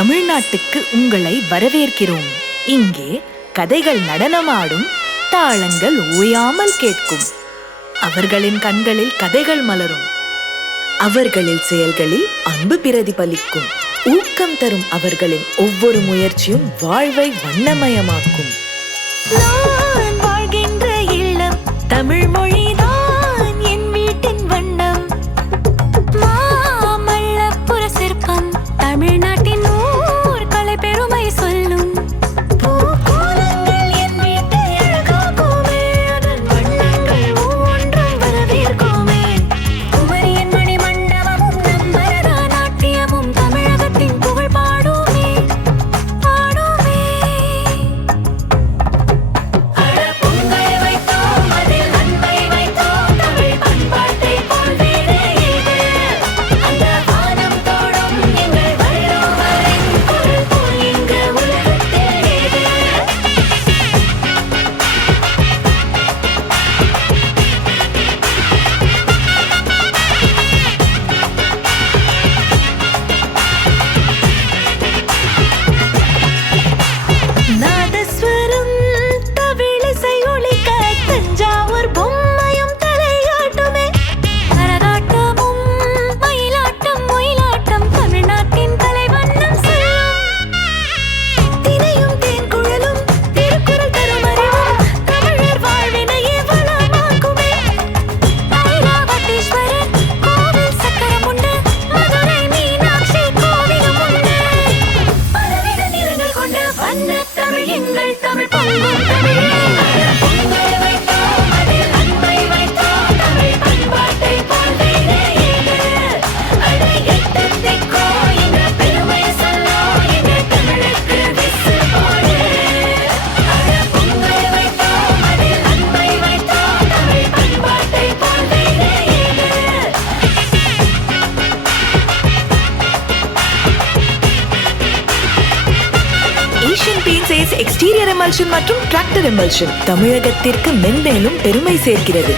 தமிழ்நாட்டுக்கு உங்களை வரவேற்கிறோம். இங்கே கதைகள் நடனமாடும், தாளங்கள் ஓயாமல் கேட்கும். அவர்களின் கண்களில் கதைகள் மலரும், அவர்களில் செயல்களில் அன்பு பிரதிபலிக்கும். ஊக்கம் தரும் அவர்களின் ஒவ்வொரு முயற்சியும் வாழ்வை வண்ணமயமாக்கும். நான் வாழ்கின்ற இல்லம் தமிழ் மொழிதான் என் வீட்டின் வண்ணம். மாமல்லபுர சிற்பம் தமிழ்நாட்டின் ஊர்களை பெருமை சொல்லும். பூக்கோலங்கள் என் வீட்டை அழகாக்குமே, அதன் வண்ணங்கள் ஒவ்வொன்றும் வரவேற்குமே. குமரியின் மணி மண்டபமும் நம் பரதநாட்டியமும் தமிழகத்தின் புகழ் பாடுமே பாடுமே. பொங்கல் வைத்தோம், அதில் அன்பை வைத்தோம், தமிழ் பண்பாட்டை போல் வேறு ஏது. அந்த வானம் தோடும் எங்கள் வள்ளுவரின் குரல் போல் இங்கு உலகத்தில் ஏது. நாதஸ்வரம் தவிழிசை ஒலிக்க தஞ்சாவூர் பொம்மையும் தலையாட்டுமே. கரகாட்டமும் மயிலாட்டம் ஒயிலாட்டம் தமிழ்நாட்டின் தலைவண்ணம் சொல்லும். தினையும் தேன்குழலும் திருக்குறள் தரும் அறிவும் தமிழர் வாழ்வினையே வளமாக்குமே. ஐராவதீஸ்வரர் கோவில் சக்கரம் உண்டு, மதுரை மீனாட்சி கோவிலும் உண்டு. பலவித நிறங்கள் கொண்ட வண்ண தமிழ் எங்கள் தமிழ் பொங்கும் தமிழே. பொங்கல் வைத்தோம், அதில் அன்பை வைத்தோம், தமிழ் பண்பாட்டை போல் வேறு ஏது. அடை எட்டு திக்கோ எங்க பெருமை சொல்லோ, எங்க தமிழுக்கு விசு போடு. பொங்கல் வைத்தோம், அதில் அன்பை வைத்தோம், தமிழ் பண்பாட்டை போல் வேறு ஏது. ஏஷியன் பெயிண்ட்ஸ் எக்ஸ்டீரியர் எமல்ஷன் மற்றும் டிராக்டர் எமல்ஷன் தமிழகத்திற்கு மென்மேலும் பெருமை சேர்க்கிறது.